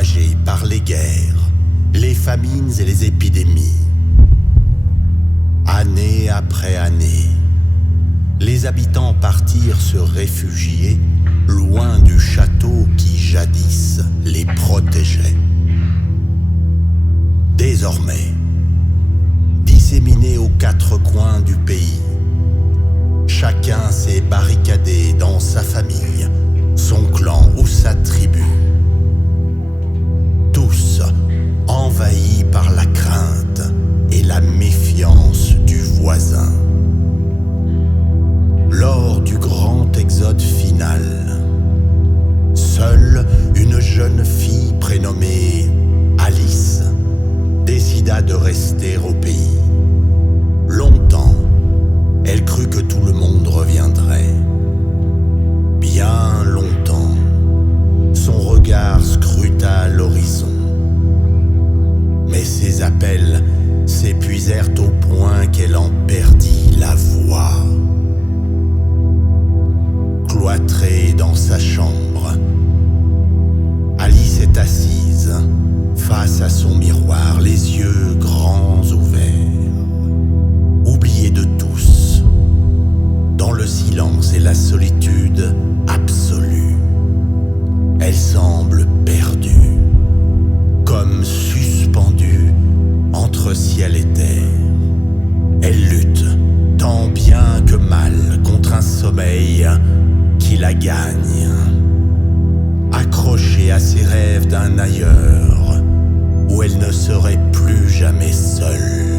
ravagée par les guerres, les famines et les épidémies. Année après année, les habitants partirent se réfugier loin du château qui jadis les protégeait. Désormais, disséminés aux quatre coins du pays, chacun s'est barricadé dans sa famille, son clan ou sa tribu. Tous envahis par la crainte et la méfiance du voisin. Lors du grand exode final, seule une jeune fille prénommée Alice décida de rester au pays. Longtemps, elle crut que tout le monde reviendrait. Bien longtemps, son regard scruta l'horizon. Mais ses appels s'épuisèrent au point qu'elle en perdit la voix. Cloîtrée dans sa chambre, Alice est assise face à son miroir, les yeux grands ouverts, oubliée de tous, dans le silence et la solitude absolue. Elle semble perdue, comme suspendue entre ciel et terre. Elle lutte tant bien que mal contre un sommeil qui la gagne, accrochée à ses rêves d'un ailleurs où elle ne serait plus jamais seule.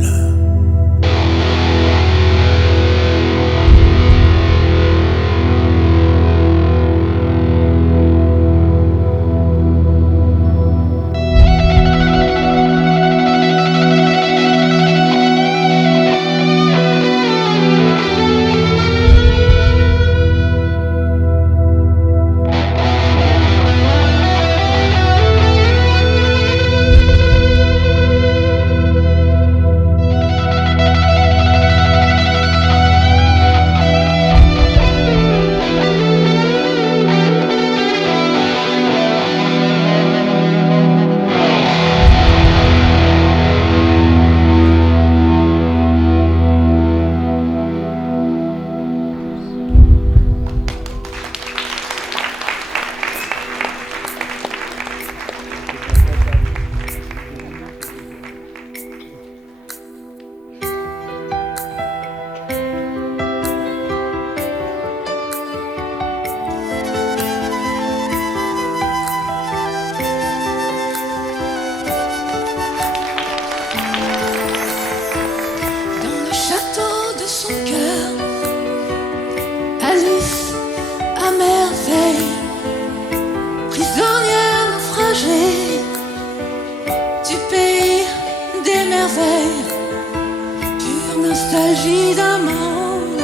Nostalgie d'un monde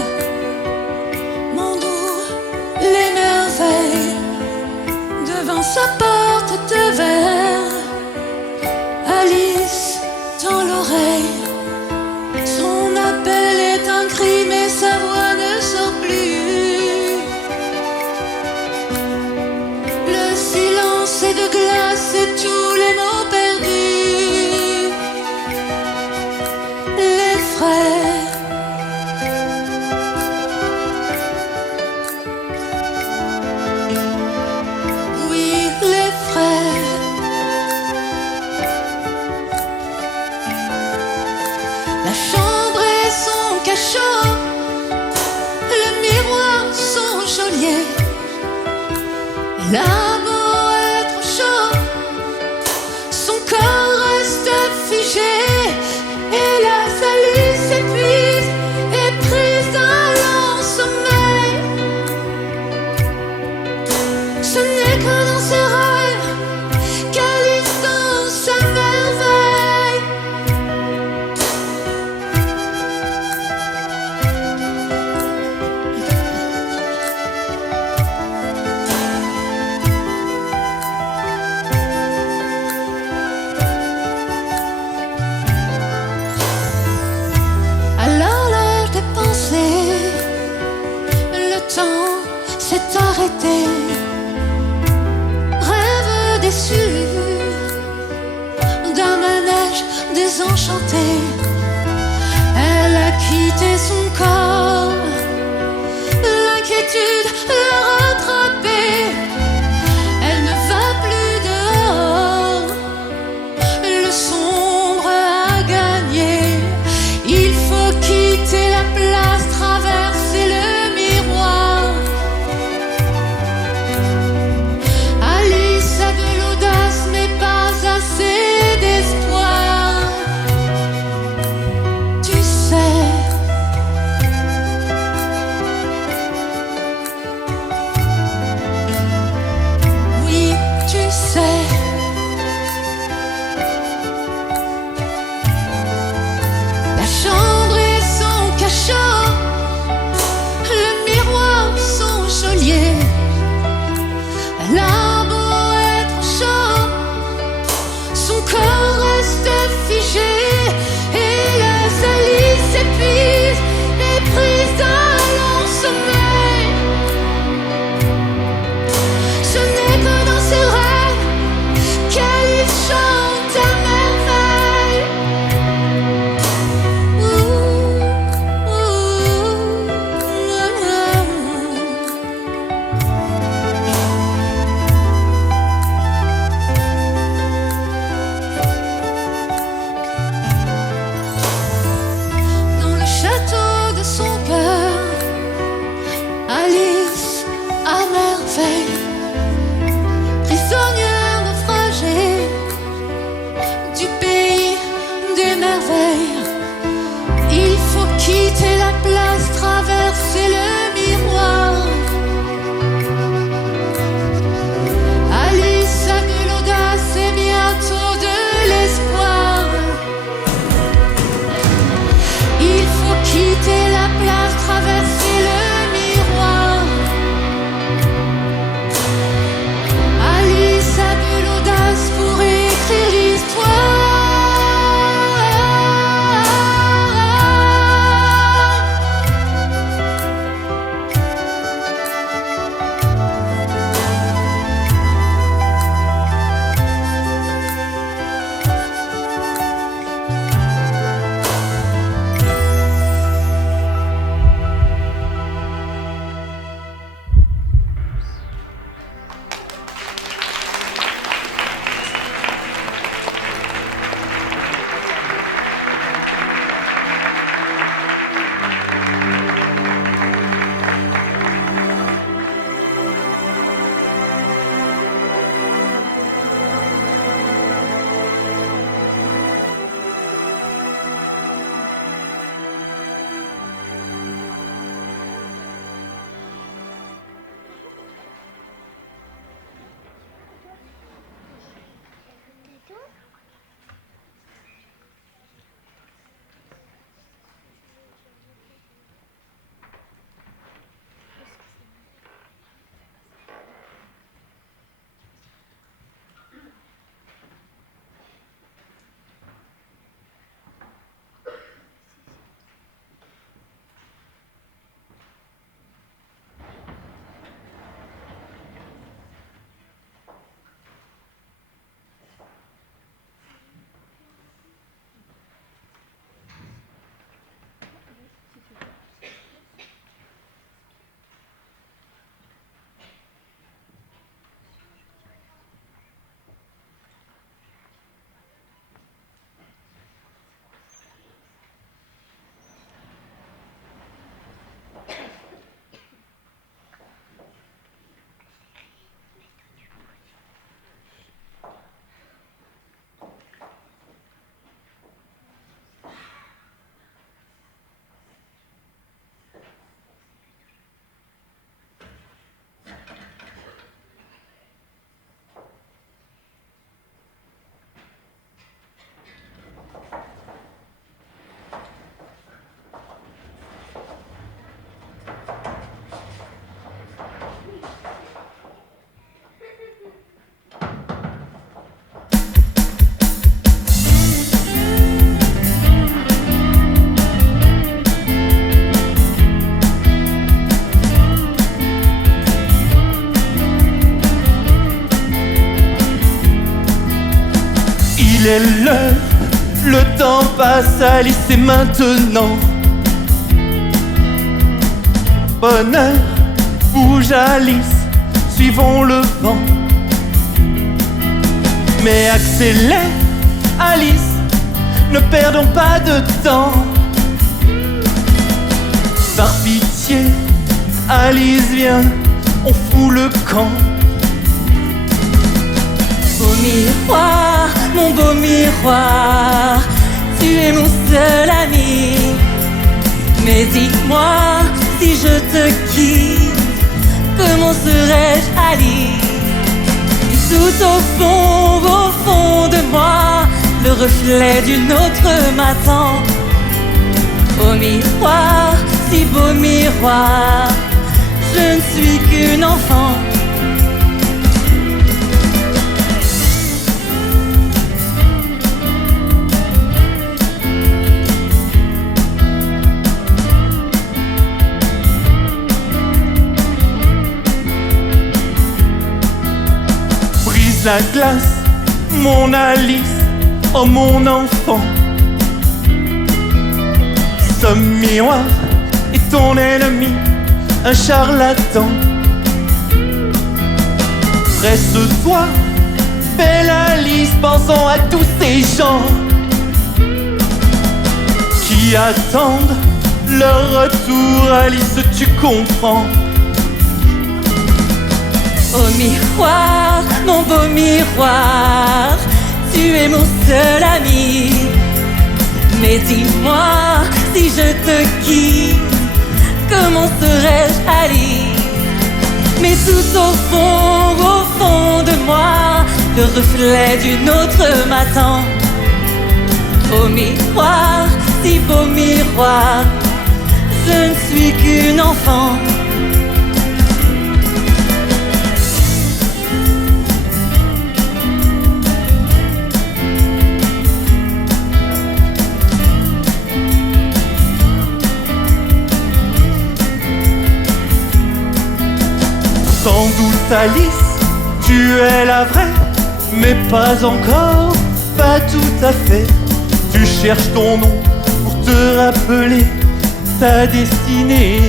où les merveilles devant sa porte de verre. Alice tend l'oreille, son appel est un cri mais sa voix ne sort plus. Le silence est de glace et tous les mots perdus. Les frères le miroir, son geôlier. Elle a beau être chaud, son corps reste figé. Et la Alice s'épuise et prise d'un long sommeil. Ce n'est que dans ses rêves qu'Alice danse sa merveille. désenchantée. Elle a quitté son corps, l'inquiétude l'a rattrapée. Elle ne va plus dehors, le sombre a gagné. Il faut quitter la place, traverser le miroir. Alice a de l'audace mais pas assez d'espoir. Tu sais, oui, tu sais, la chambre est son cachot, le miroir son geôlier. Elle a beau être chaud, son corps reste figé. Et laisse Alice s'épuise et prise d'un long sommeil. Ce n'est que dans ses rêves qu'Alice chante à merveille. Dans le château de son cœur, Alice à merveille, prisonnière naufragée du pays des merveilles. Il faut quitter la place, traverser le miroir. Alice a de l'audace et bientôt de l'espoir. Il faut quitter la place, traverser le miroir. Alice a de l'audace pour écrire l'histoire. Il est l'heure Le temps passe, Alice, et maintenant. Bonheur, bouge Alice, suivons le vent. Mais accélère Alice, ne perdons pas de temps. Par pitié, Alice, viens, on fout le camp. Beau miroir, mon beau miroir, tu es mon seul ami. Mais dis-moi, si je te quitte, comment serais-je Alice? Tout au fond de moi, le reflet d'une autre m'attend. Beau miroir, si beau miroir, je ne suis qu'une enfant. Brise la glace, mon Alice, oh mon enfant. Ce miroir est ton ennemi, un charlatan. Presse-toi, belle Alice, pensons à tous ces gens qui attendent leur retour. Alice, tu comprends? Au miroir, mon beau miroir, tu es mon seul ami. Mais dis-moi, si je te quitte, comment serais-je Alice? Mais tout au fond de moi, le reflet d'une autre m'attend. Au miroir, si beau miroir, je ne suis qu'une enfant. Sans doute Alice, tu es la vraie, mais pas encore, pas tout à fait. Tu cherches ton nom pour te rappeler ta destinée.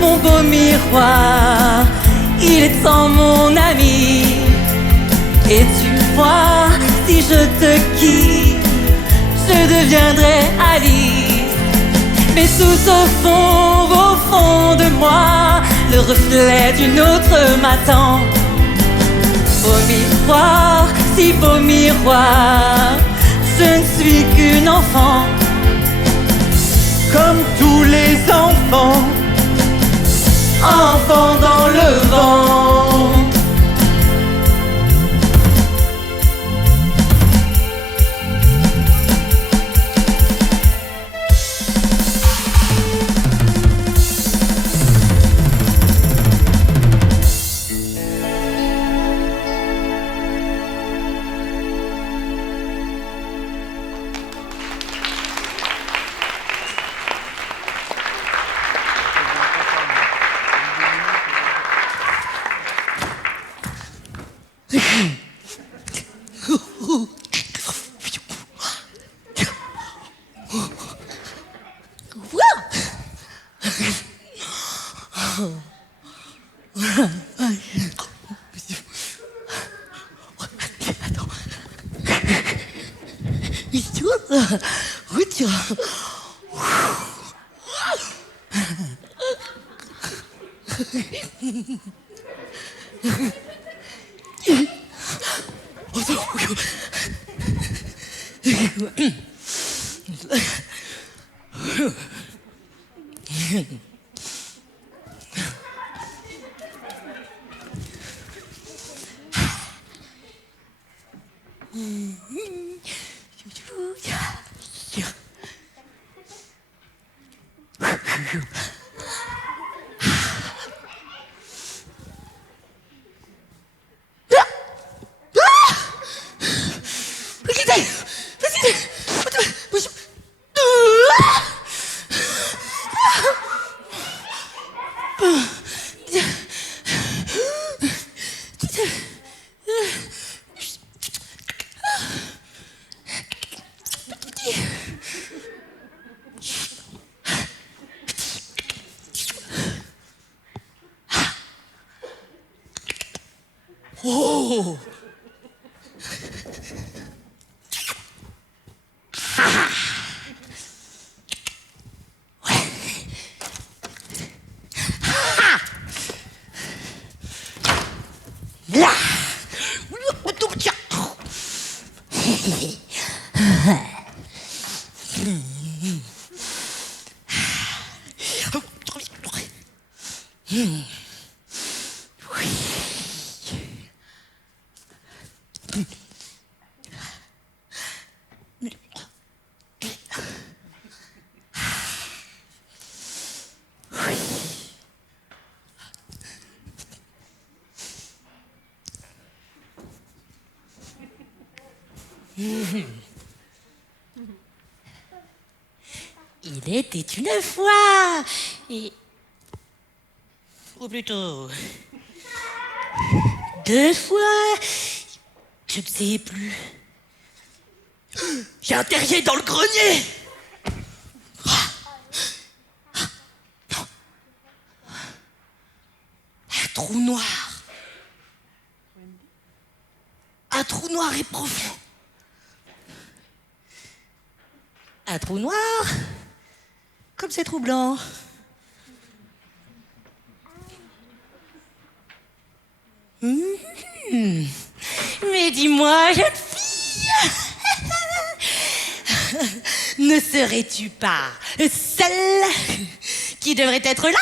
Mon beau miroir, il est temps mon ami. Et tu vois, si je te quitte, je deviendrai Alice. Mais tout au fond de moi, le reflet d'une autre m'attend. Beau miroir, si beau miroir, je ne suis qu'une enfant. Comme tous les enfants, enfants dans le vent. Oh! Il était une fois, ou plutôt 2 fois, je ne sais plus. J'ai un terrier dans le grenier. Non. Un trou noir. Un trou noir et profond. Un trou noir, comme c'est troublant. Mais dis-moi, jeune fille, ne serais-tu pas celle qui devrait être là,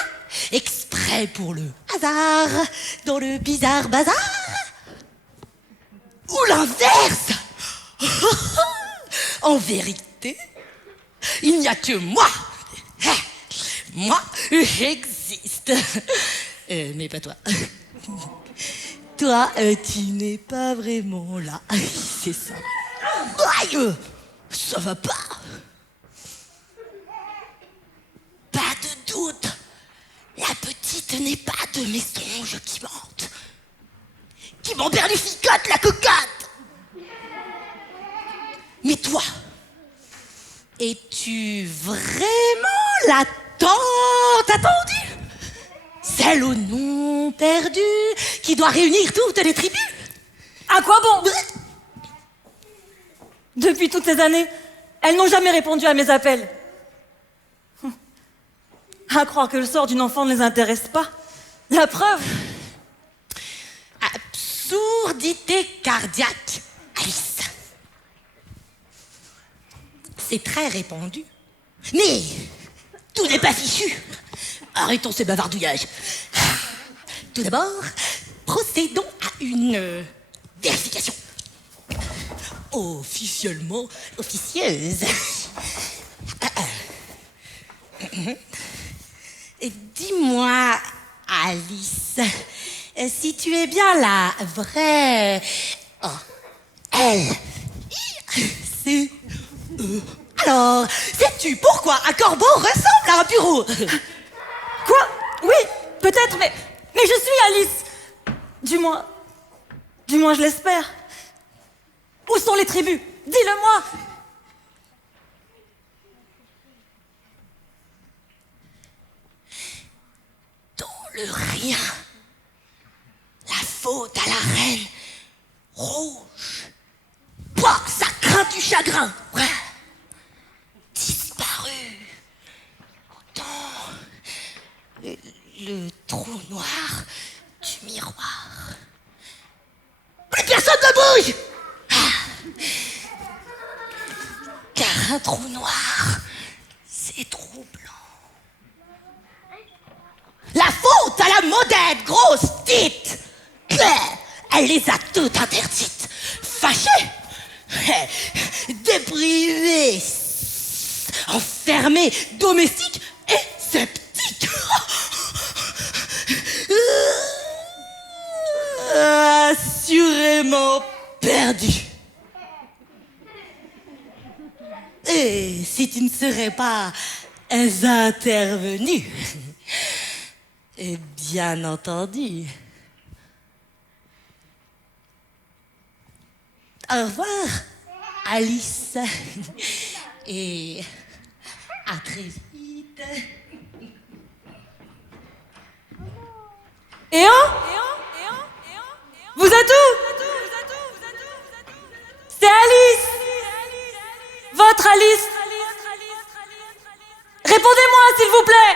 exprès pour le hasard, dans le bizarre bazar? Ou l'inverse? En vérité, il n'y a que moi. Moi, j'existe. Mais pas toi. Toi, tu n'es pas vraiment là. C'est ça. Aïe, ça va pas. Pas de doute. La petite n'est pas de mes songes qui mentent. Qui m'emberlificote la cocotte. Mais toi, es-tu vraiment la tant attendue? Celle au nom perdu qui doit réunir toutes les tribus? À quoi bon? Depuis toutes ces années, elles n'ont jamais répondu à mes appels. À croire que le sort d'une enfant ne les intéresse pas. La preuve. Absurdité cardiaque, Alice. C'est très répandu. Mais tout n'est pas fichu. Arrêtons ces bavardouillages. Tout d'abord, procédons à une vérification. Officiellement officieuse. Dis-moi, Alice, si tu es bien la vraie... Oh, elle. C'est... Alors, sais-tu pourquoi un corbeau ressemble à un bureau? Quoi? Oui, peut-être, mais je suis Alice. Du moins, je l'espère. Où sont les tribus? Dis-le-moi. Dans le rien. La faute à la reine rouge. Pouah, ça craint du chagrin. Ouais. Disparu. Dans le trou noir du miroir. Plus personne ne bouge. Car un trou noir, c'est troublant. La faute à la modèle grosse tite. Elle les a toutes interdites. Fâchée, Déprimé, enfermé, domestique et sceptique. Assurément perdu. Et si tu ne serais pas intervenu, et bien entendu. Au revoir, Alice. Et à très vite. Vous êtes où? C'est Alice. Votre Alice. Répondez-moi, s'il vous plaît.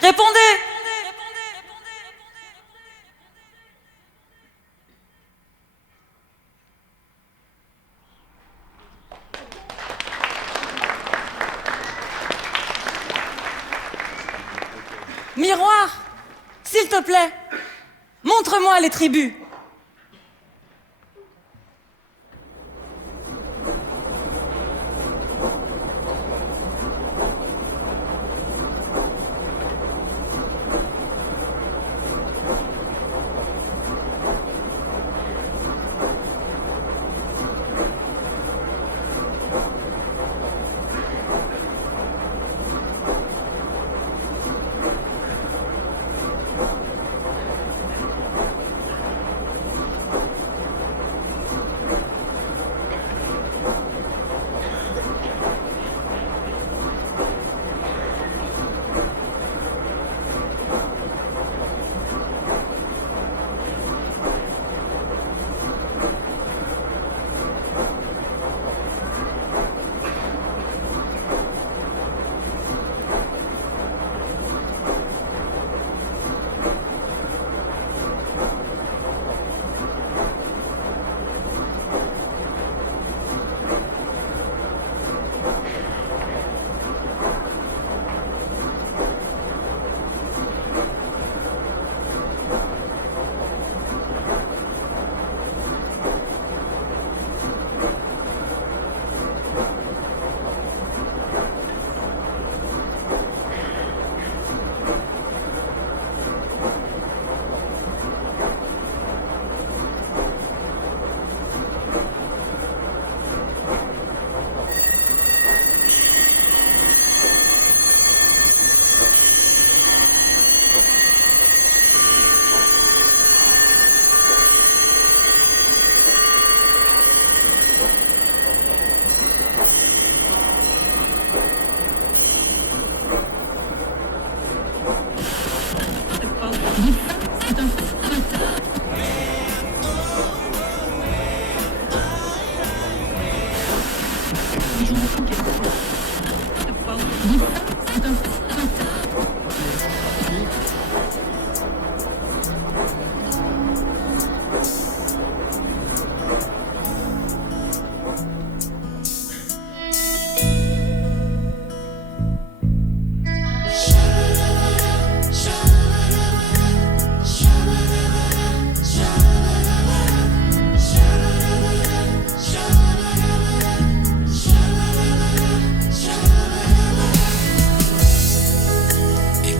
Répondez. Miroir, s'il te plaît, montre-moi les tribus.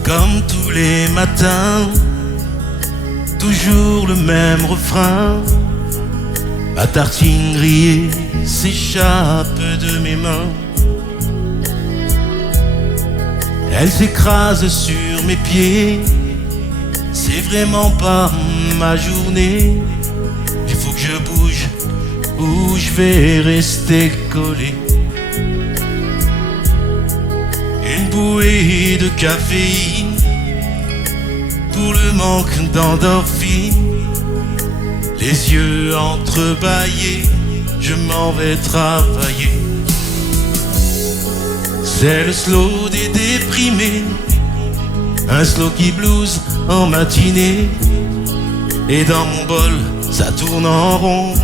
Comme tous les matins, toujours le même refrain. Ma tartine grillée s'échappe de mes mains. Elle s'écrase sur mes pieds. C'est vraiment pas ma journée. Il faut que je bouge ou je vais rester collé. Une bouée de caféine pour le manque d'endorphine. Les yeux entrebâillés, je m'en vais travailler. C'est le slow des déprimés, un slow qui blues en matinée. Et dans mon bol, ça tourne en rond.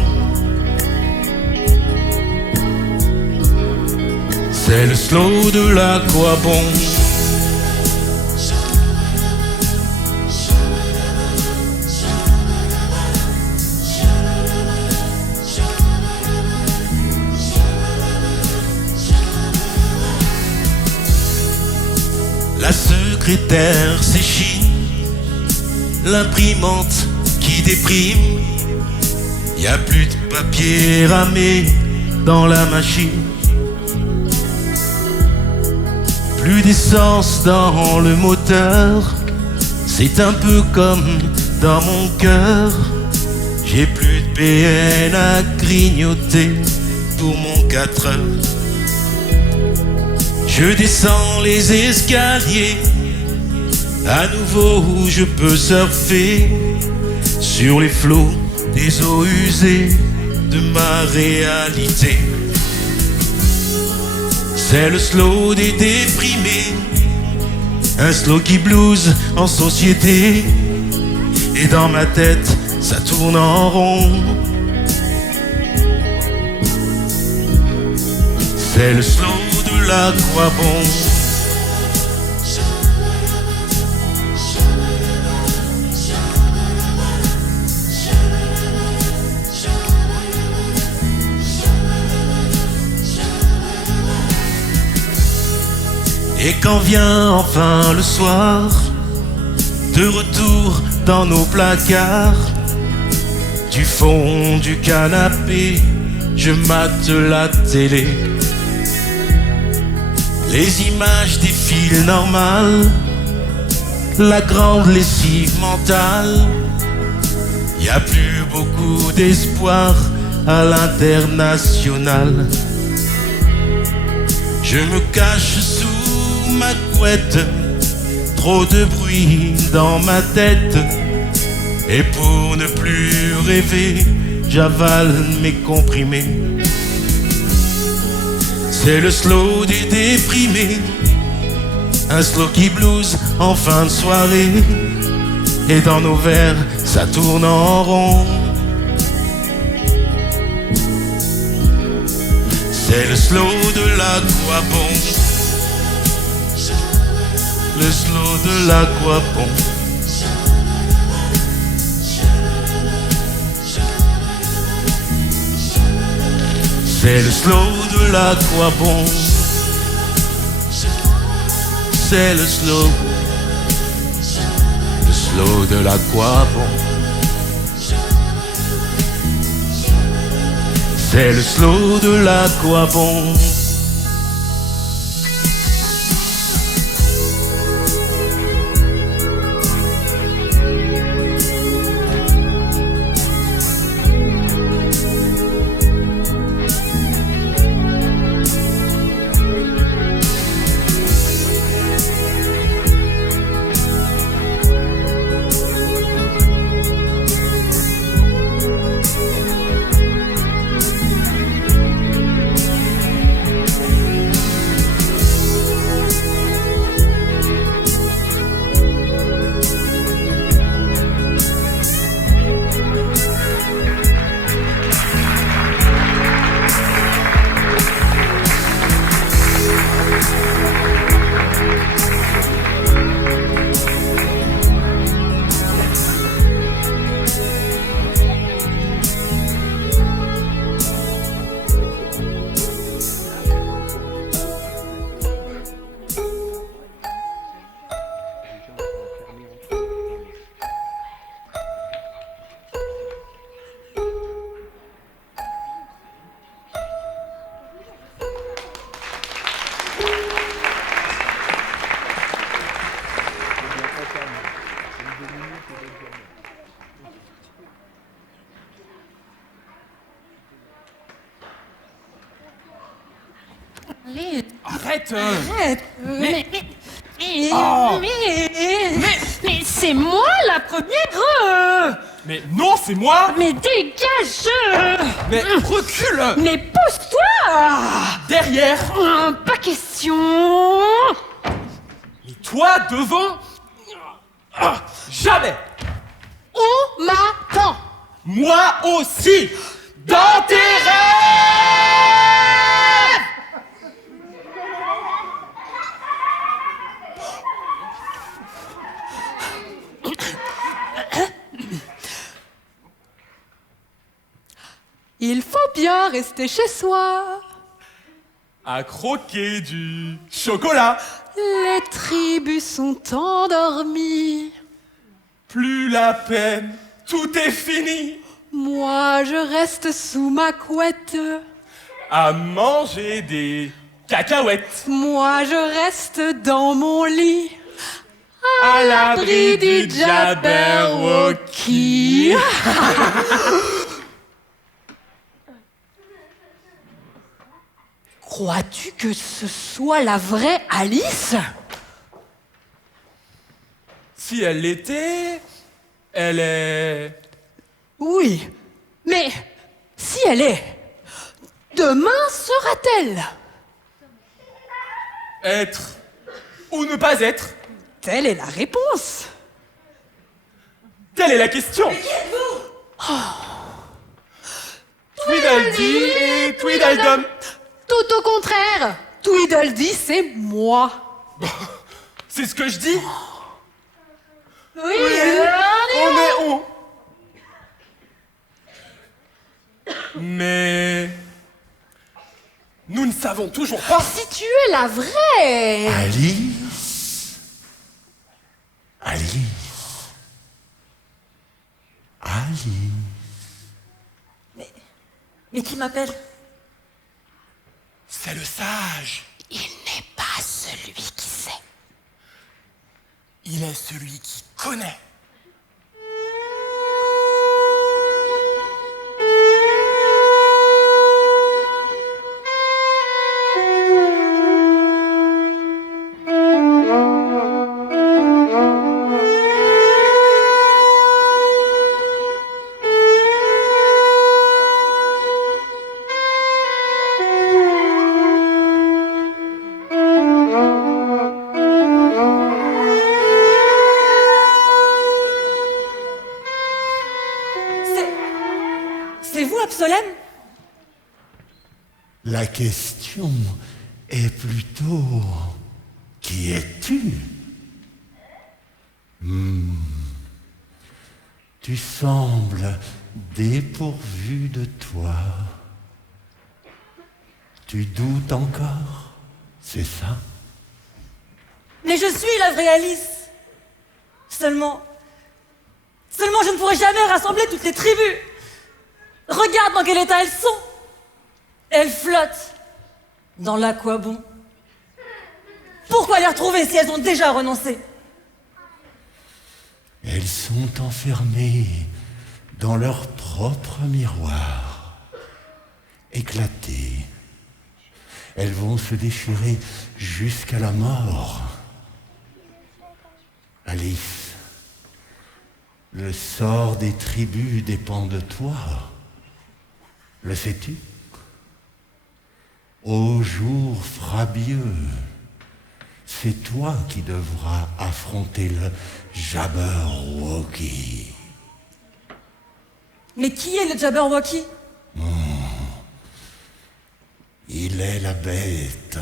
C'est le slow de l'aquabon. et terre s'échine, l'imprimante qui déprime, y a plus de papier ramé dans la machine, plus d'essence dans le moteur, c'est un peu comme dans mon cœur, j'ai plus de PN à grignoter pour mon 4 heures. Je descends les escaliers, à nouveau où je peux surfer sur les flots des eaux usées de ma réalité. C'est le slow des déprimés, un slow qui blues en société, et dans ma tête ça tourne en rond. C'est le slow de l'aquabon. Et quand vient enfin le soir, de retour dans nos placards, du fond du canapé, je mate la télé. Les images défilent normales, la grande lessive mentale. Y a plus beaucoup d'espoir à l'international. Je me cache sous ma couette, trop de bruit dans ma tête. Et pour ne plus rêver, j'avale mes comprimés. C'est le slow des déprimés, un slow qui blues en fin de soirée. Et dans nos verres, ça tourne en rond. C'est le slow de l'aquabon. Le slow de l'aquabon. C'est le slow de l'aquabon. C'est le slow de l'aquabon. C'est le slow de l'aquabon. Allez. Arrête Arrête. Mais C'est moi la première. Mais non, c'est moi. Mais dégage. Mais recule. Mais pousse-toi. Derrière. Pas question. Et toi, devant. Jamais. On m'attend. Moi aussi. Dans tes rêves. Il faut bien rester chez soi. à croquer du chocolat. Les tribus sont endormies. Plus la peine, tout est fini. Moi, je reste sous ma couette. À manger des cacahuètes. Moi, je reste dans mon lit. À l'abri du Jabberwocky. Crois-tu que ce soit la vraie Alice? Si elle l'était, elle est... Oui, mais si elle est, demain sera-t-elle? Être ou ne pas être? Telle est la réponse. Telle est la question. Tweedledee et Tweedledum. Tout au contraire, Tweedledee, c'est moi. C'est ce que je dis. Oui, On est où? Mais... nous ne savons toujours pas. Si tu es la vraie. Alice. Alice. Alice. Mais qui m'appelle? C'est le sage. Il n'est pas celui qui sait. Il est celui qui connaît. C'est vous, Absolème? La question est plutôt... qui es-tu? Tu sembles dépourvu de toi. Tu doutes encore, c'est ça? Mais je suis la vraie Alice. Seulement je ne pourrai jamais rassembler toutes les tribus. Regarde dans quel état elles sont. Elles flottent dans l'aquabon. Pourquoi les retrouver si elles ont déjà renoncé? Elles sont enfermées dans leur propre miroir, éclatées. Elles vont se déchirer jusqu'à la mort. Alice, le sort des tribus dépend de toi. Le sais-tu? Ô jour frabieux, c'est toi qui devras affronter le Jabberwocky. Mais qui est le Jabberwocky? Il est la bête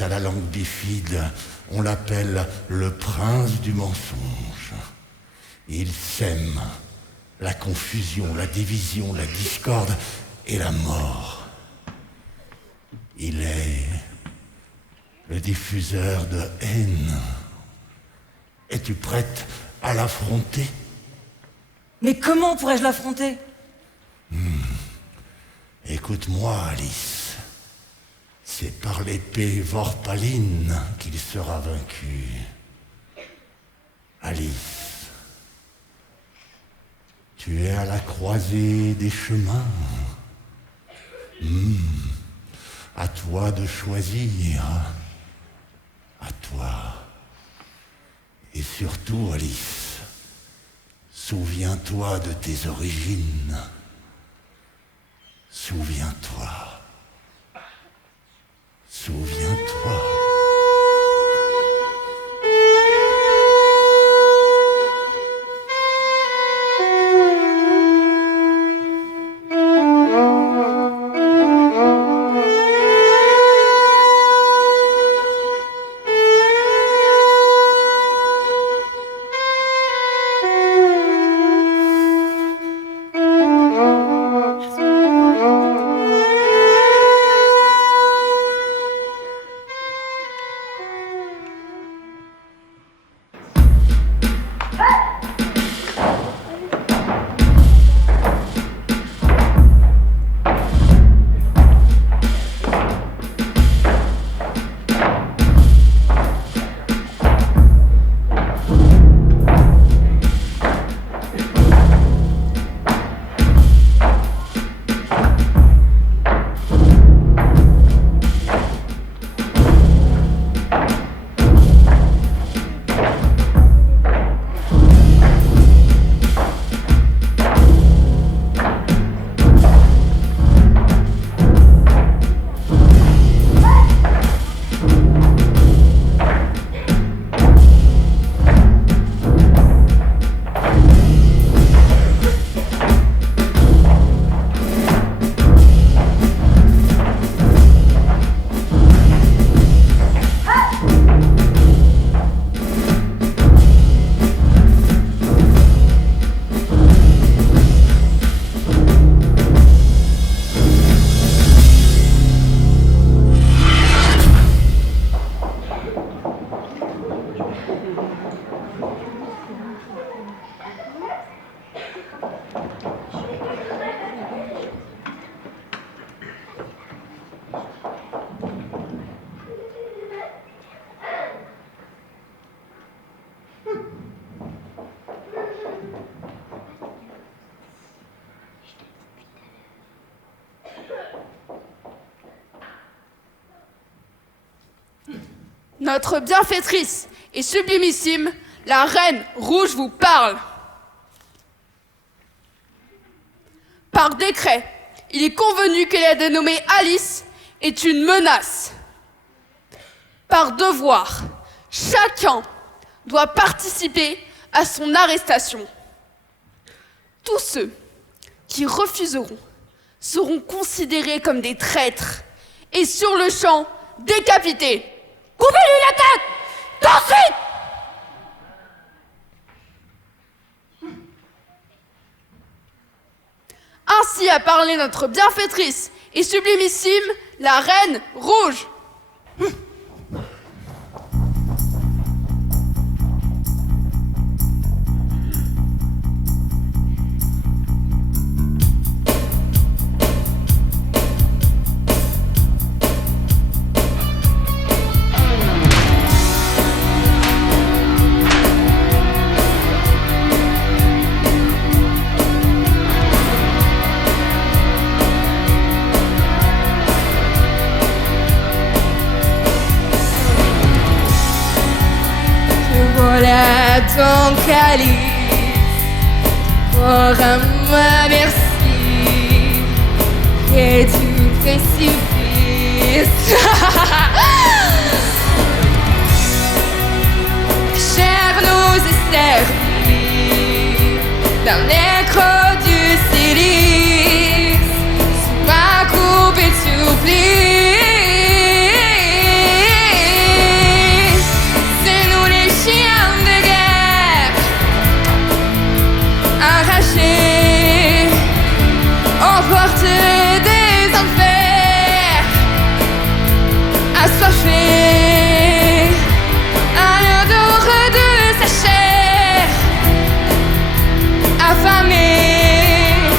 à la langue bifide. On l'appelle le prince du mensonge. Il sème la confusion, la division, la discorde et la mort. Il est le diffuseur de haine. Es-tu prête à l'affronter? Mais comment pourrais-je l'affronter? Écoute-moi, Alice. C'est par l'épée Vorpaline qu'il sera vaincu. Alice, tu es à la croisée des chemins. À toi de choisir. À toi. Et surtout, Alice, souviens-toi de tes origines. Souviens-toi. Souviens-toi. notre bienfaitrice et sublimissime, la Reine Rouge vous parle. Par décret, il est convenu que la dénommée Alice est une menace. Par devoir, chacun doit participer à son arrestation. Tous ceux qui refuseront seront considérés comme des traîtres et sur le champ décapités. Coupez-lui la tête! Tout de suite! Ainsi a parlé notre bienfaitrice et sublimissime, la Reine Rouge. Voilà donc Alice, pour un moi merci, et du précipice. Cher nous est servi d'un écho du silice, sous ma coupe et t'oublie. Emporter des enfers, assoiffés à l'odeur de sa chair, affamés,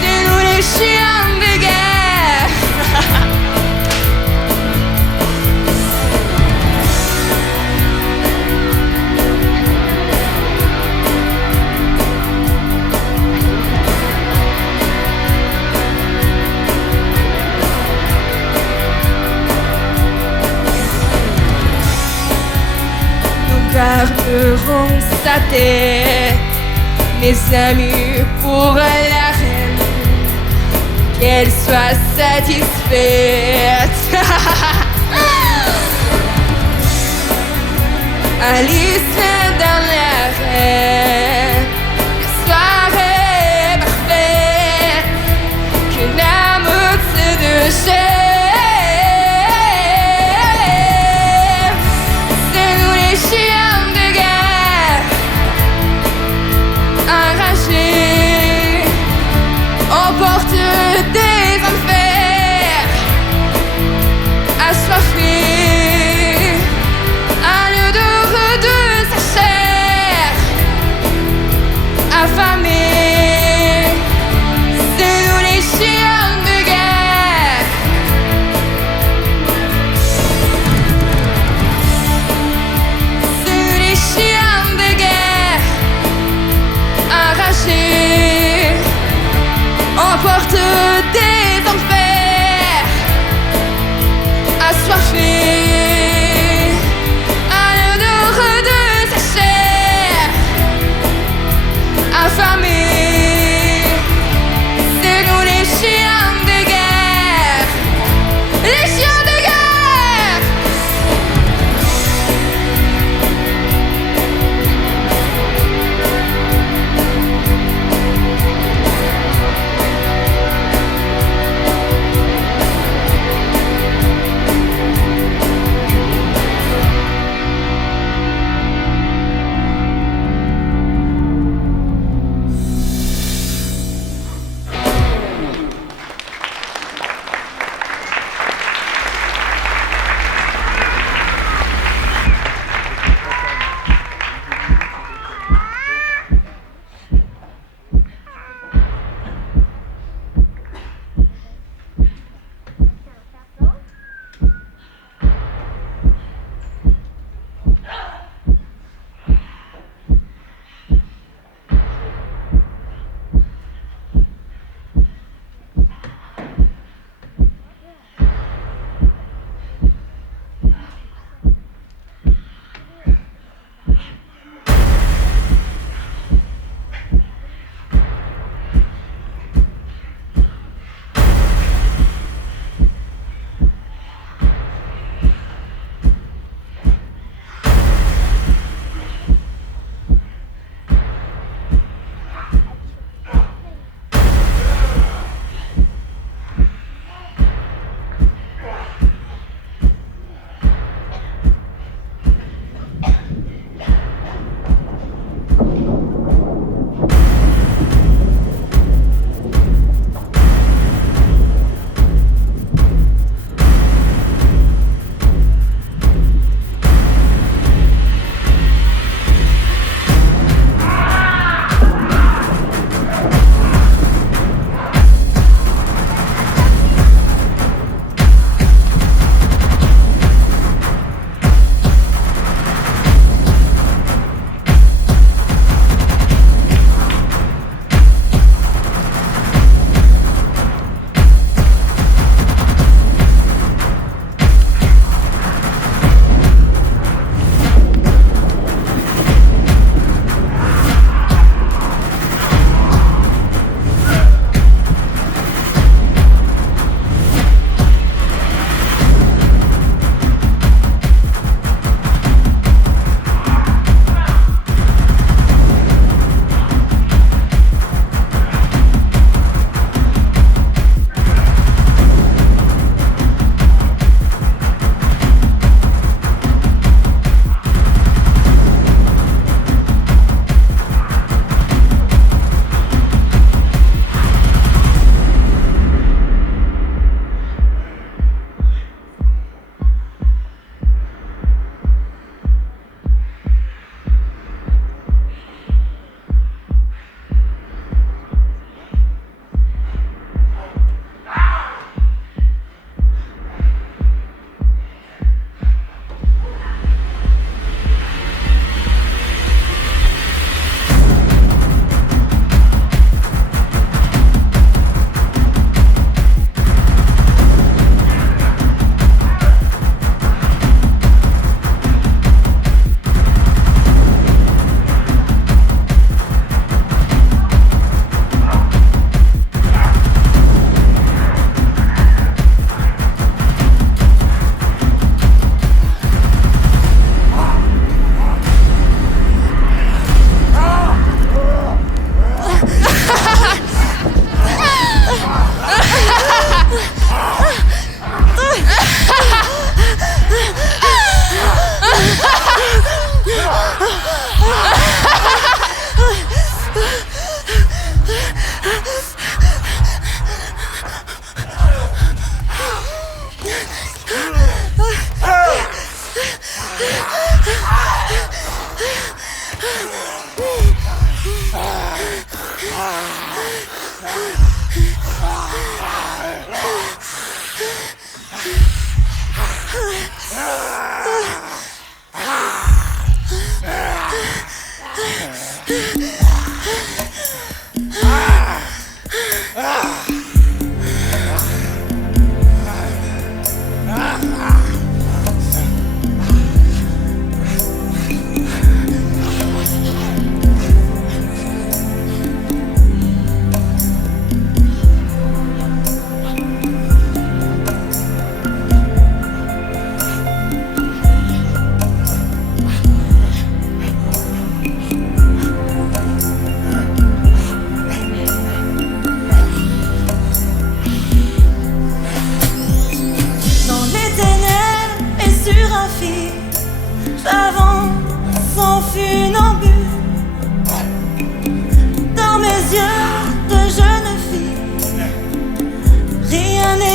c'est nous les chiens de guerre. Garderons sa tête, mes amis, pour la reine, qu'elle soit satisfaite. Alice est dans la reine, la soirée parfaite, qu'une âme de chair. Emporte des enfers, assoiffés à l'odeur de sa chair, affamés, c'est nous les chiens de guerre.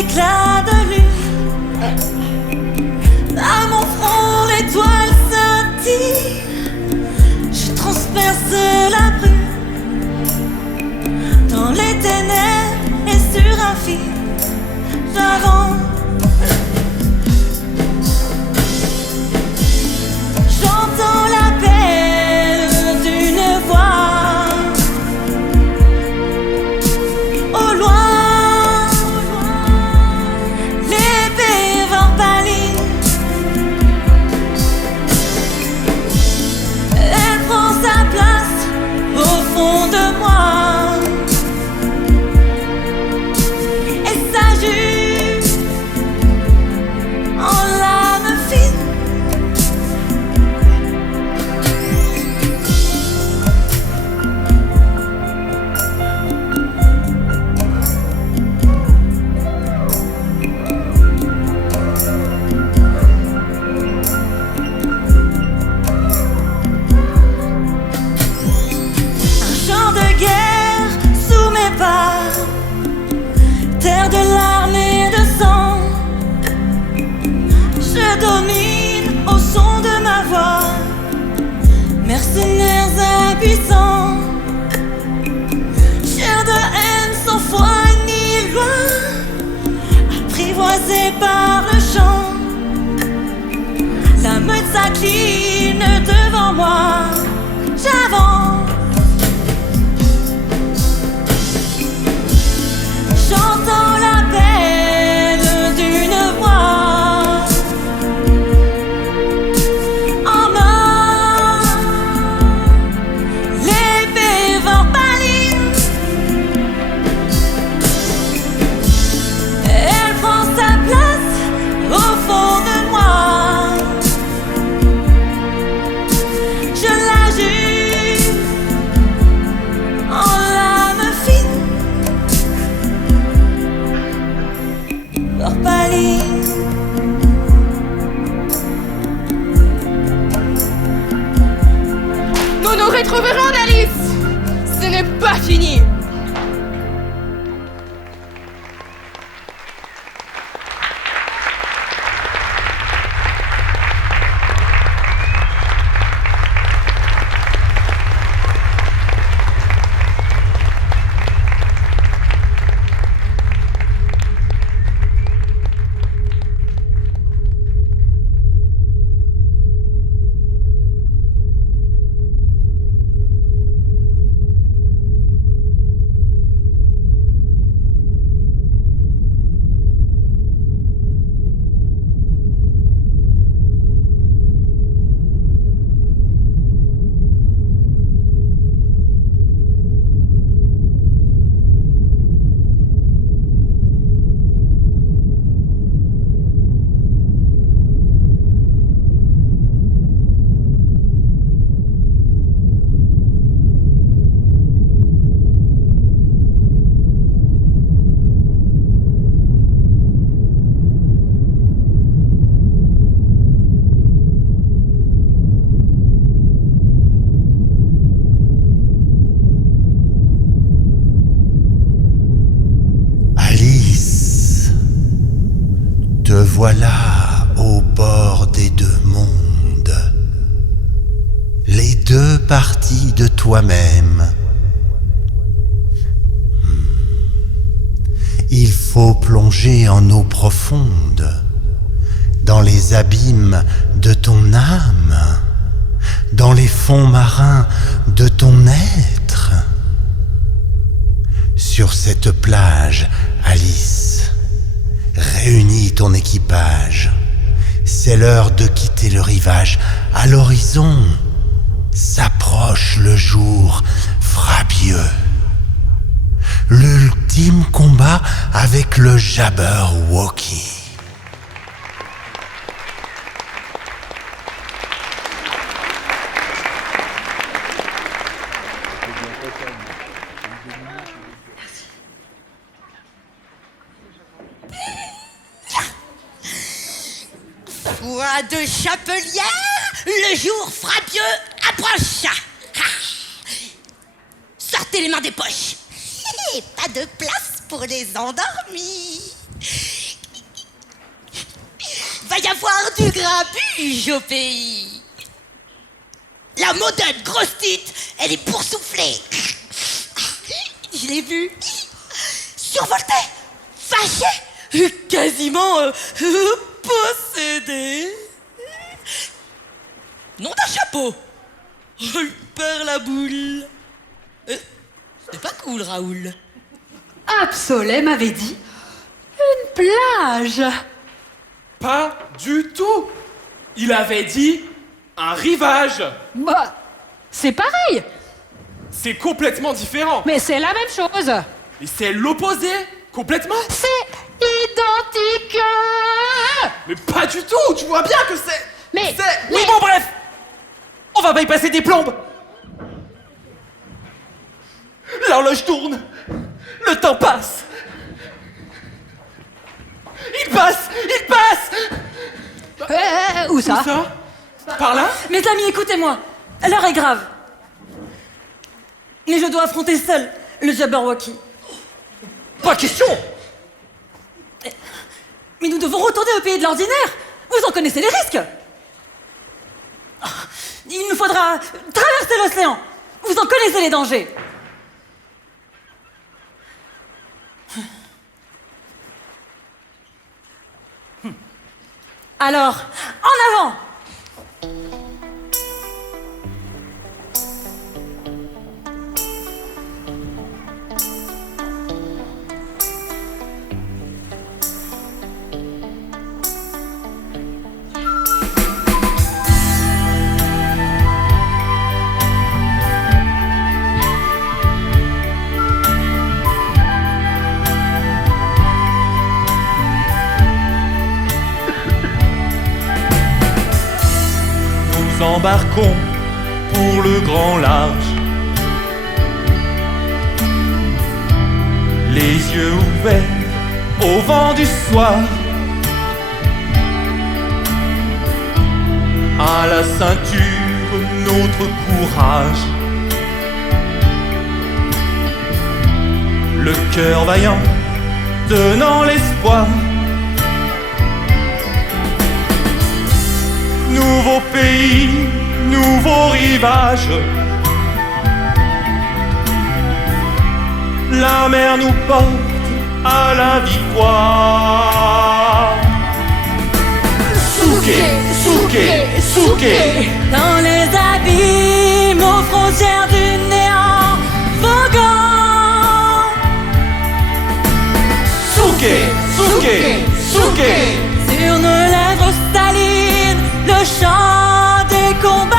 éclat de lune. À mon front, l'étoile scintille. Je transperce la brume. Dans les ténèbres et sur un fil, j'avance. J'entends l'appel d'une voix. Au loin, l'épée vampaline. Elle prend sa place au fond de moi. Elle s'agite en lame fine. Un champ de guerre sous mes pas, terre de larmes et de sang. Je domine au son de ma voix, mercenaires impuissants. Chair de haine sans foi ni loi, apprivoisée par le chant. La meute s'incline devant moi, j'avance. J'entends l'appel d'une voix. En main, l'épée vampaline. Elle prend sa place au fond de moi. Je l'agite en lame fine. Orpaline. Nous nous retrouverons, Alice. Ce n'est pas fini. Te voilà au bord des deux mondes, les deux parties de toi-même. Il faut plonger en eau profonde, dans les abîmes de ton âme, dans les fonds marins de ton être. Sur cette plage, Alice, réunis ton équipage. C'est l'heure de quitter le rivage. À l'horizon s'approche le jour frappieux. L'ultime combat avec le Jabberwocky. Foi de chapelière, le jour frappieux approche. Sortez les mains des poches. Pas de place pour les endormis. y avoir du grabuge au pays. La moderne grosse tite, elle est boursouflée. Je l'ai vue survoltée, fâchée, quasiment possédée. Nom d'un chapeau. Il perd la boule. C'est pas cool, Raoul. Absolet m'avait dit une plage. Pas du tout. Il avait dit un rivage. Bah, c'est pareil. C'est complètement différent. Mais c'est la même chose. Et c'est l'opposé. Complètement. C'est identique. Mais pas du tout. Tu vois bien que c'est... Mais... Oui, bon, bref. On va bypasser des plombes. L'horloge tourne. Le temps passe. Il passe. Où ça? Où ça? Par là? Mes amis, écoutez-moi. L'heure est grave. Mais je dois affronter seul le Jabberwocky. Pas question. Mais nous devons retourner au pays de l'ordinaire. Vous en connaissez les risques. Il nous faudra traverser l'océan. Vous en connaissez les dangers. Alors, en avant! Nous embarquons pour le grand large, les yeux ouverts au vent du soir, à la ceinture notre courage, le cœur vaillant tenant l'espoir. Nouveau pays, nouveau rivage. La mer nous porte à la victoire. Souké, souké, souké. Dans les abîmes, aux frontières du néant, voguant. Souké, souké, souké. Sur nos lèvres salines, le chant des combattants.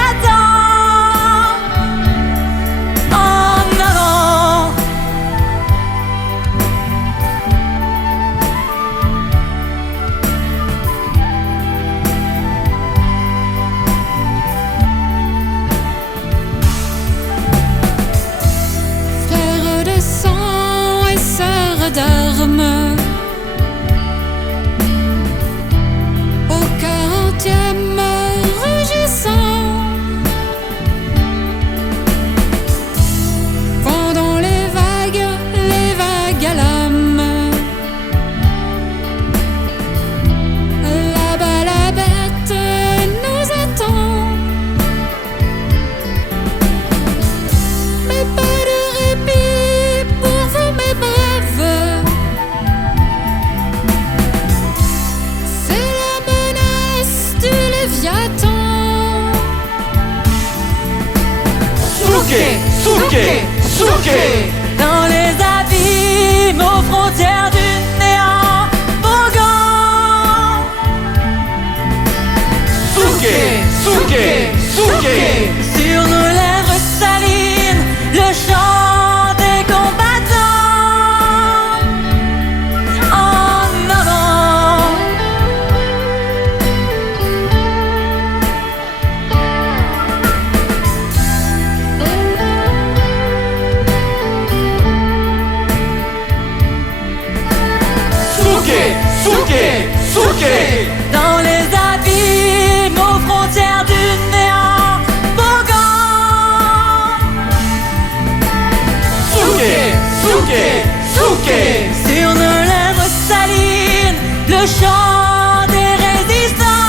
En avant. Frères de sang et sœurs d'armes, au 40e rugissant, pendant les vagues à l'âme. Là-bas la bête nous attend, mais pas de répit pour vous mes braves. C'est la menace du Léviathan. Souké, souké, souké. Dans les abîmes, aux frontières du néant, voguant. Souké, souké, souké. Sur nos lèvres salines, le chant des combattants. En avant. Souké, souké, souké. Dans les abîmes, aux frontières du néant, voguant. Souké, souké, souké. Sur nos lèvres salines, le chant des résistants.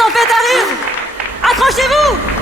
tempête arrive! Accrochez-vous!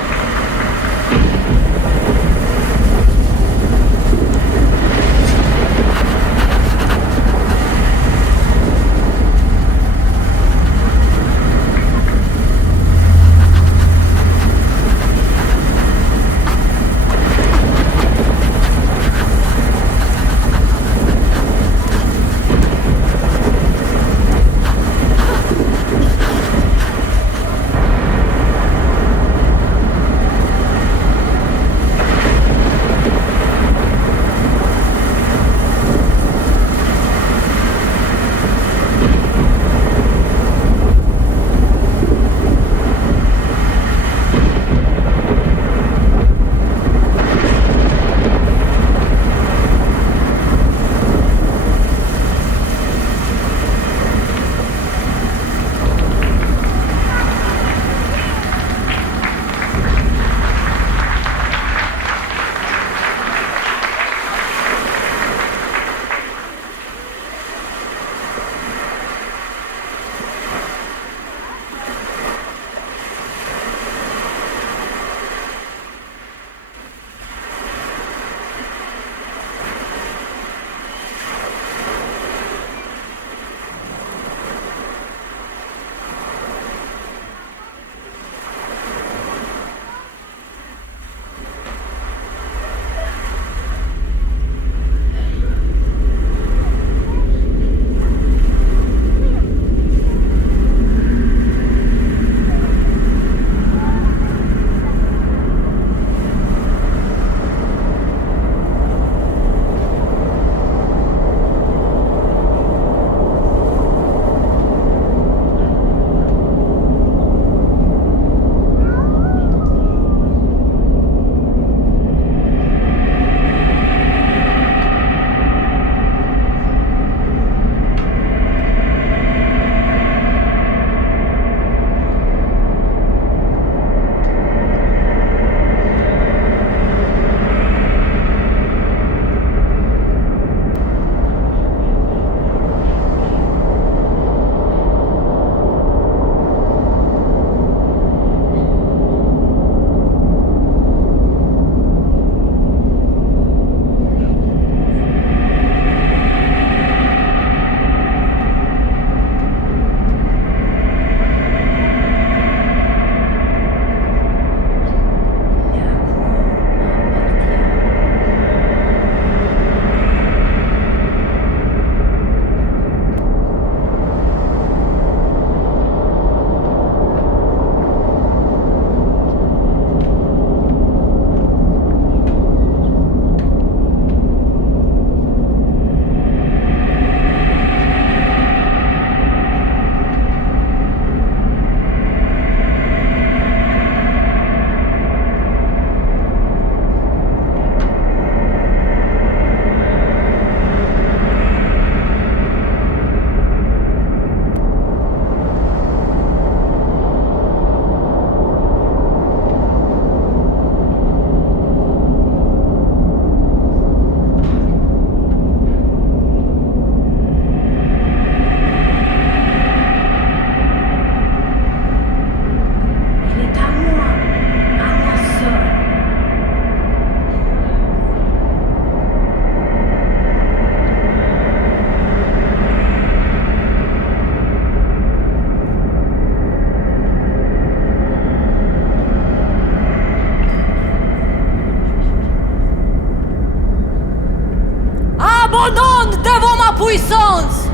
puissance.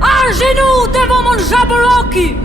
À genoux devant mon Jabberwocky.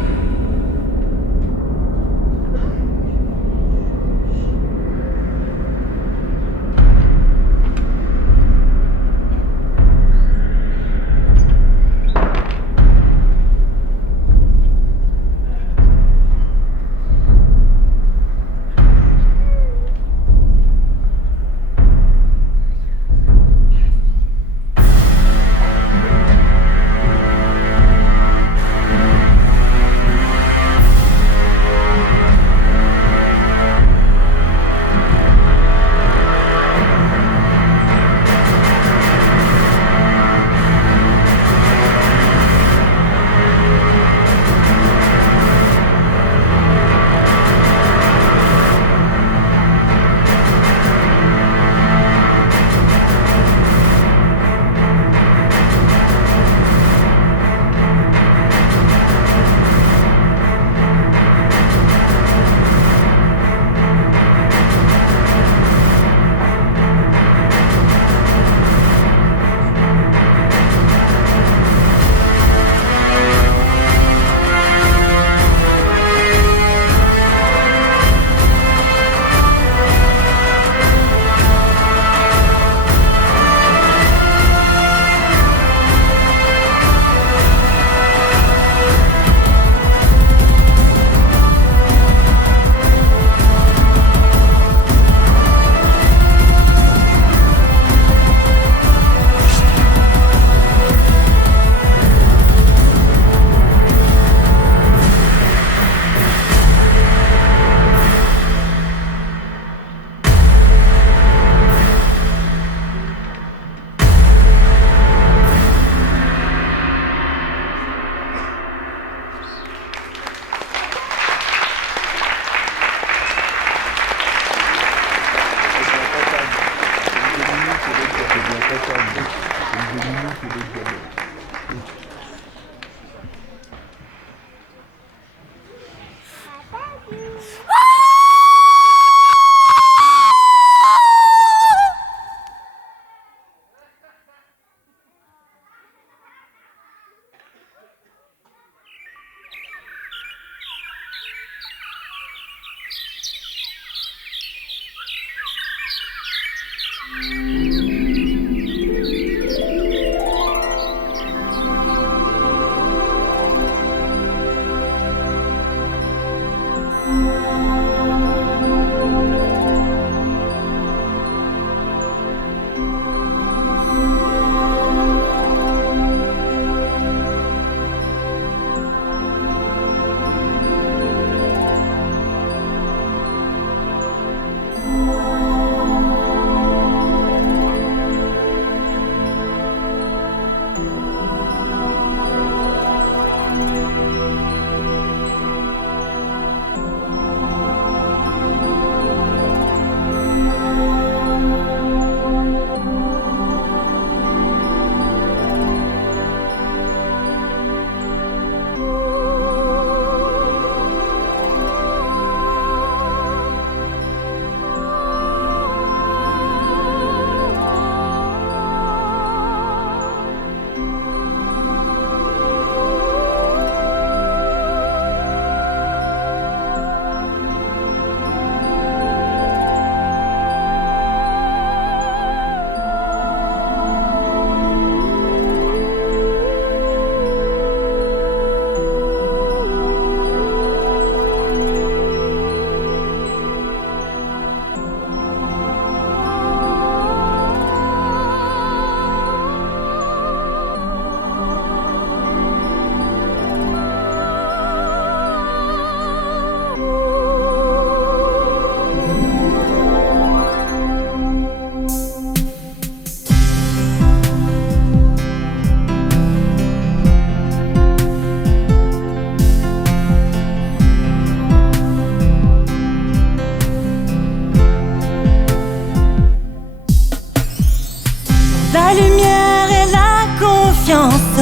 La lumière et la confiance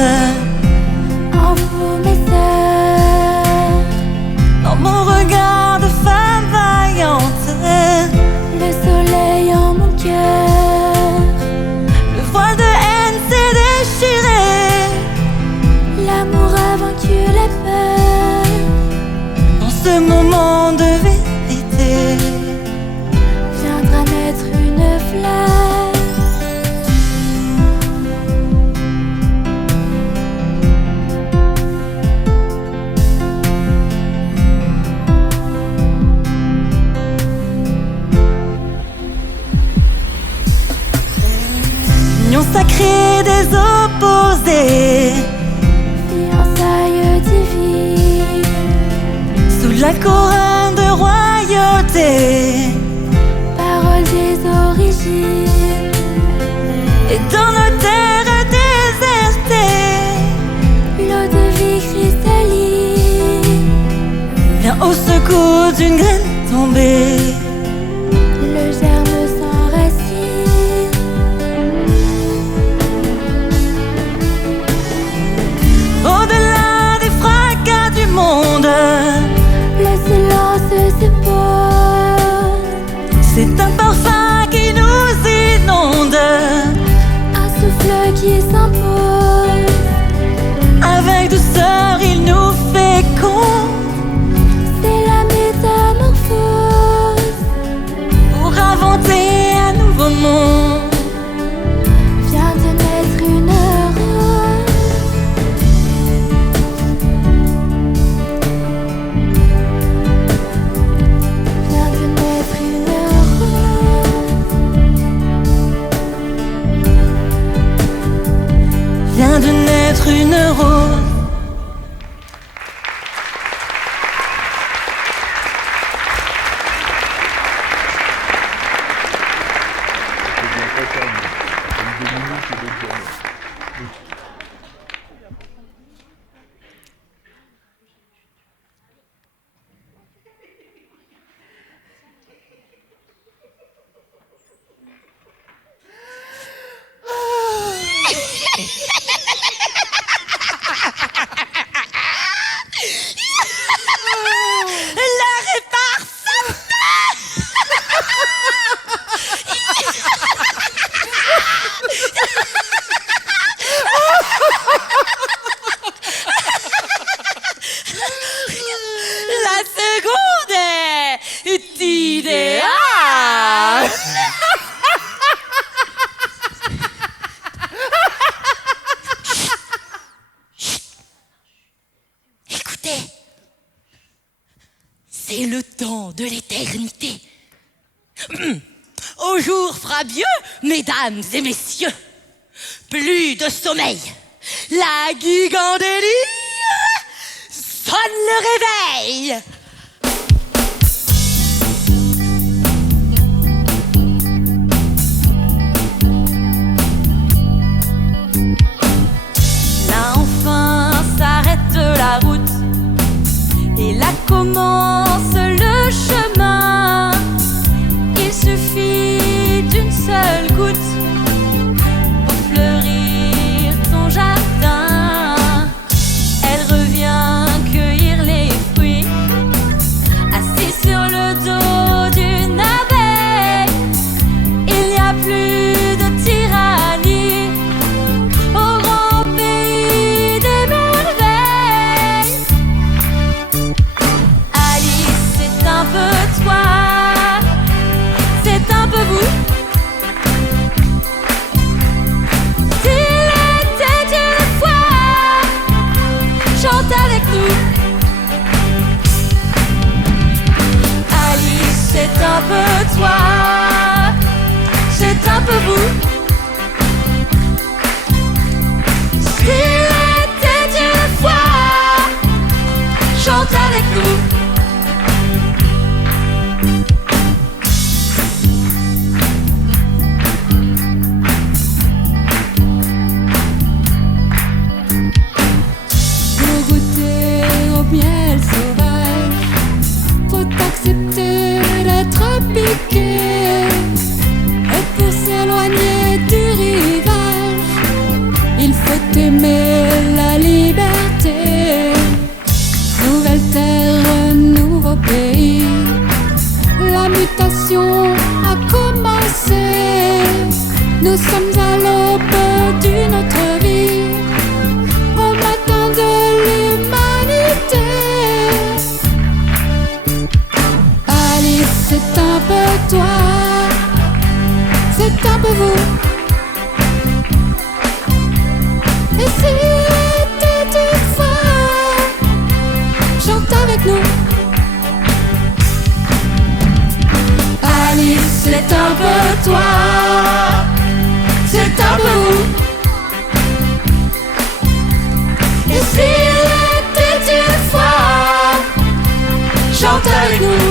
En vous mes sœurs, dans mon regard de femme vaillante, le soleil en mon cœur, le voile de haine s'est déchiré. l'amour a vaincu les peurs. En ce moment de vérité, Viendra naître une fleur. union sacrée des opposés, Fiançailles divines, sous la couronne de royauté. paroles des origines, Et dans nos terres désertées, l'eau de vie cristalline, viens au secours d'une graine tombée. le germe sans racine. Au-delà des fracas du monde, Le silence se pose, c'est un parfum qui nous inonde. un souffle qui s'impose. Avec douceur il nous féconde, C'est la métamorphose. pour inventer un nouveau monde. Vient de naître une rose. Vient de naître une rose. Vient de naître une rose. c'était. C'est le temps de l'éternité. Au jour frabieux, mesdames et messieurs, plus de sommeil. La guigue en délire sonne le réveil. Là enfin s'arrête la route et là commence le chemin. Il suffit d'une seule goutte pour fleurir ton jardin. Elle revient cueillir les fruits, assis sur le dos d'une abeille. Il n'y a plus de tyrannie au grand pays des merveilles. Alice, c'est un peu toi, c'est un peu vous. S'il était une fois, chante avec nous. Alice, c'est un peu toi, c'est un peu vous. S'il était une fois, chante avec nous. Pour goûter au miel sauvage, faut accepter d'être piqué. Et pour s'éloigner du rivage, il faut aimer la liberté. Nouvelle terre, nouveau pays, la mutation a commencé. Nous sommes à l'aube d'une autre vie, au matin de l'humanité. Alice, c'est un peu toi, c'est un peu vous. Et s'il était une fois, chante avec nous. Alice, c'est un peu toi, c'est un peu vous. Et s'il était une fois, chante avec nous.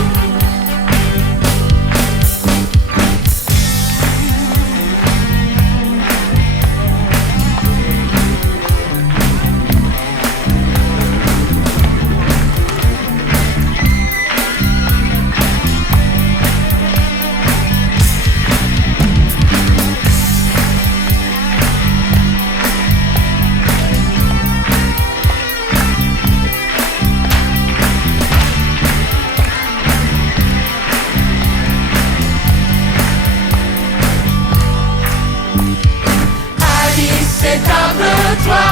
C'est un peu toi,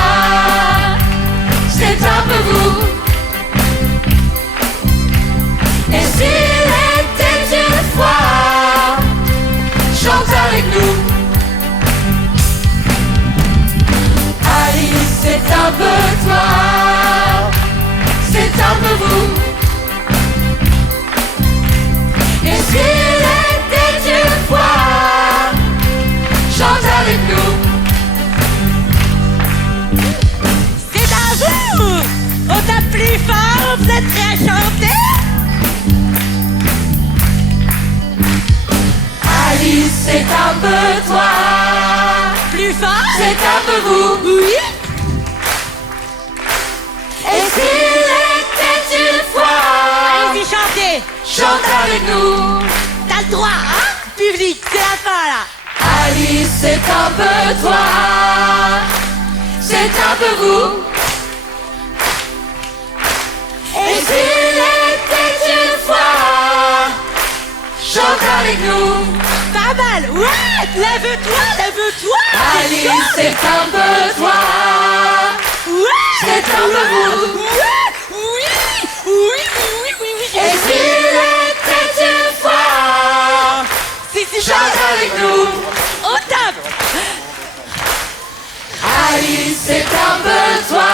c'est un peu vous. Et s'il était une fois, chante avec nous. Alice, c'est un peu toi, c'est un peu vous. Et s'il était une fois, chante avec nous. On tape plus fort, vous êtes prêts à chanter? Alice, c'est un peu toi. Plus fort? C'est un peu vous. Oui? Et s'il était une fois, Allez-y, chantez! chante avec nous. T'as le droit, hein? Public, c'est la fin, là! Alice, c'est un peu toi. C'est un peu vous. Et s'il était une fois, chante avec nous. Pas mal! Ouais! Lève-toi, lève-toi! Alice, c'est un peu toi. Ouais! C'est un peu vous. Ouais! Oui! Oui, oui, oui, oui, oui! Et s'il était une fois, Si, chante avec nous. On tape! Alice, c'est un peu toi.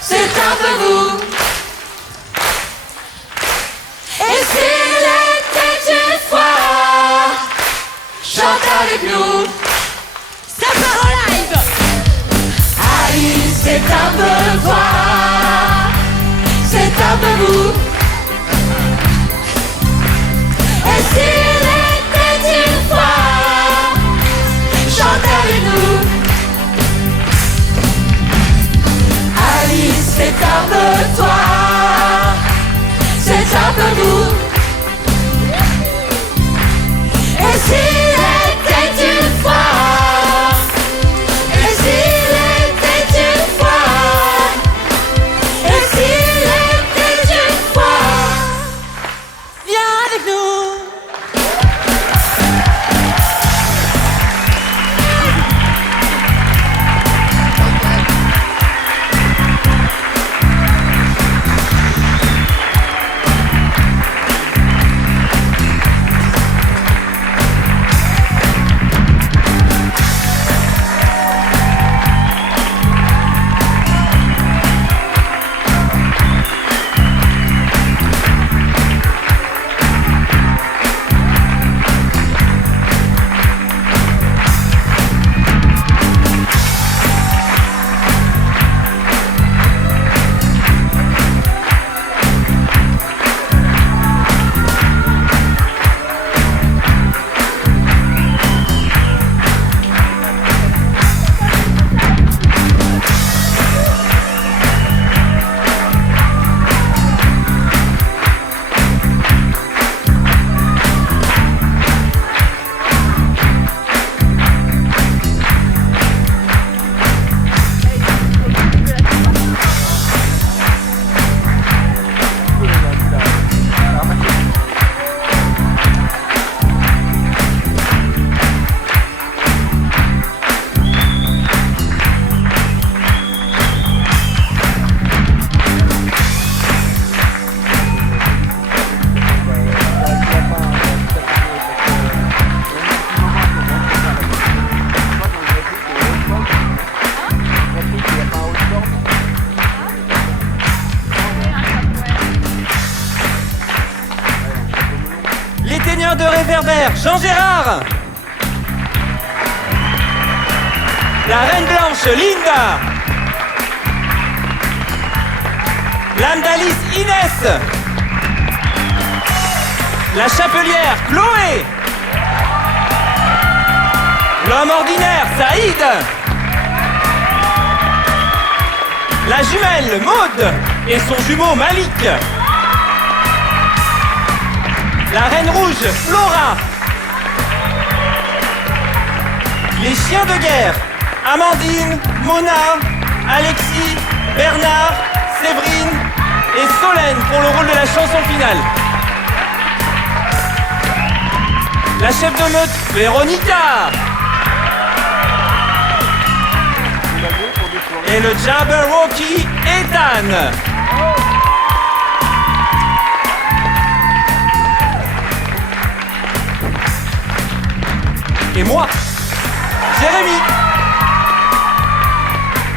C'est un peu vous. Et s'il était une fois, chante avec nous. Ça part en live. Alice, c'est un peu toi, c'est un peu vous. Et s'il était une fois, chante avec nous. Alice, c'est un peu toi, c'est un peu vous. Et s'il était une fois, et s'il était une fois, et s'il était une fois, Viens avec nous. L'éteigneur de réverbère, Jean Gérard. La reine blanche, Linda. L'âme d'Alice, Inès. La chapelière, Chloé. L'homme ordinaire, Saïd. La jumelle, Maude. Et son jumeau, Malik. La reine rouge, Flora. Les chiens de guerre, Amandine, Mona, Alexis, Bernard, Séverine et Solène pour le rôle de la chanson finale. La chef de meute, Véronica. Et le Jabberwocky, Ethan. Et moi, Jérémy.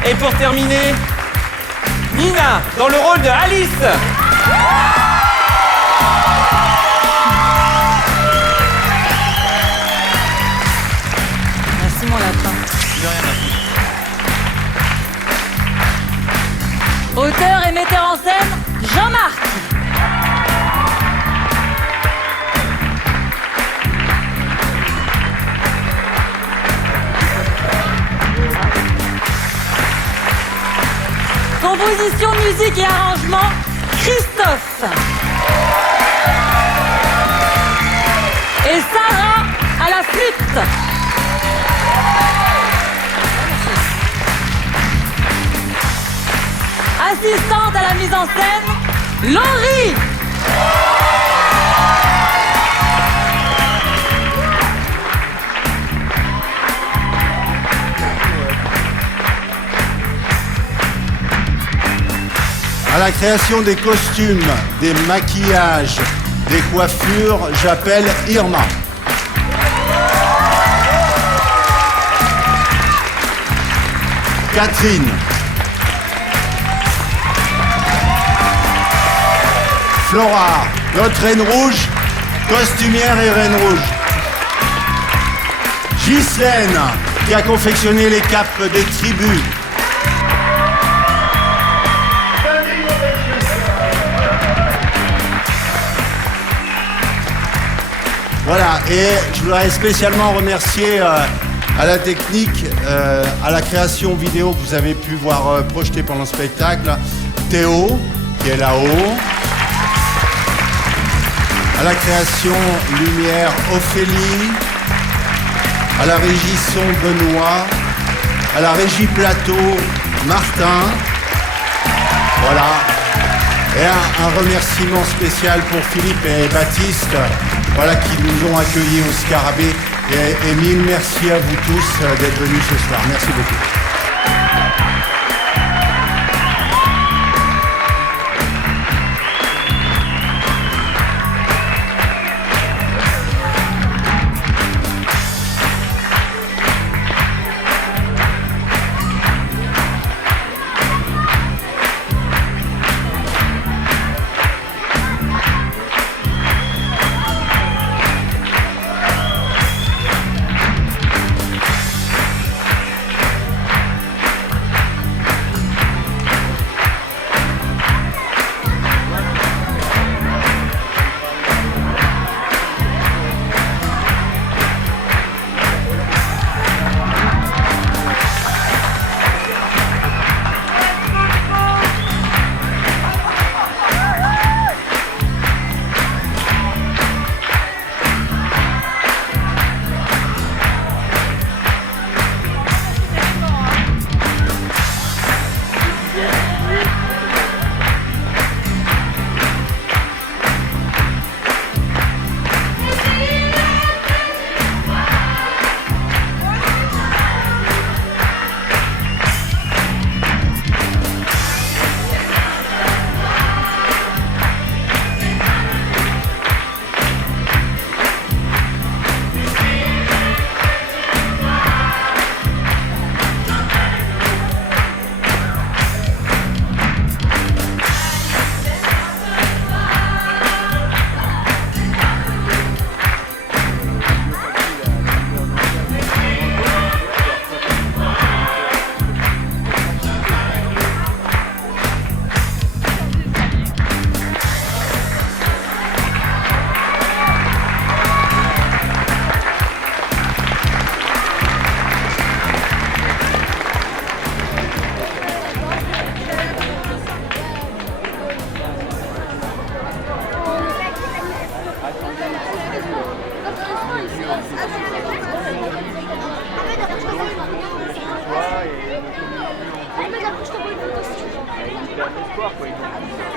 Et pour terminer, Nina dans le rôle de Alice. Merci mon lapin. Auteur et metteur en scène, Jean-Marc. Composition, musique et arrangement, Christophe. Et Sarah à la flûte. Assistante à la mise en scène, Laurie. À la création des costumes, des maquillages, des coiffures, j'appelle Irma. Catherine. Flora, notre reine rouge, costumière et reine rouge. Ghislaine, qui a confectionné les capes des tribus. Voilà, et je voudrais spécialement remercier à la technique, à la création vidéo que vous avez pu voir projetée pendant le spectacle, Théo, qui est là-haut, à la création lumière, Ophélie, à la régie son, Benoît, à la régie plateau, Martin, voilà, et un remerciement spécial pour Philippe et Baptiste, voilà, qui nous ont accueillis au Scarabée. Et mille merci à vous tous d'être venus ce soir. Merci beaucoup. Espoir, quoi.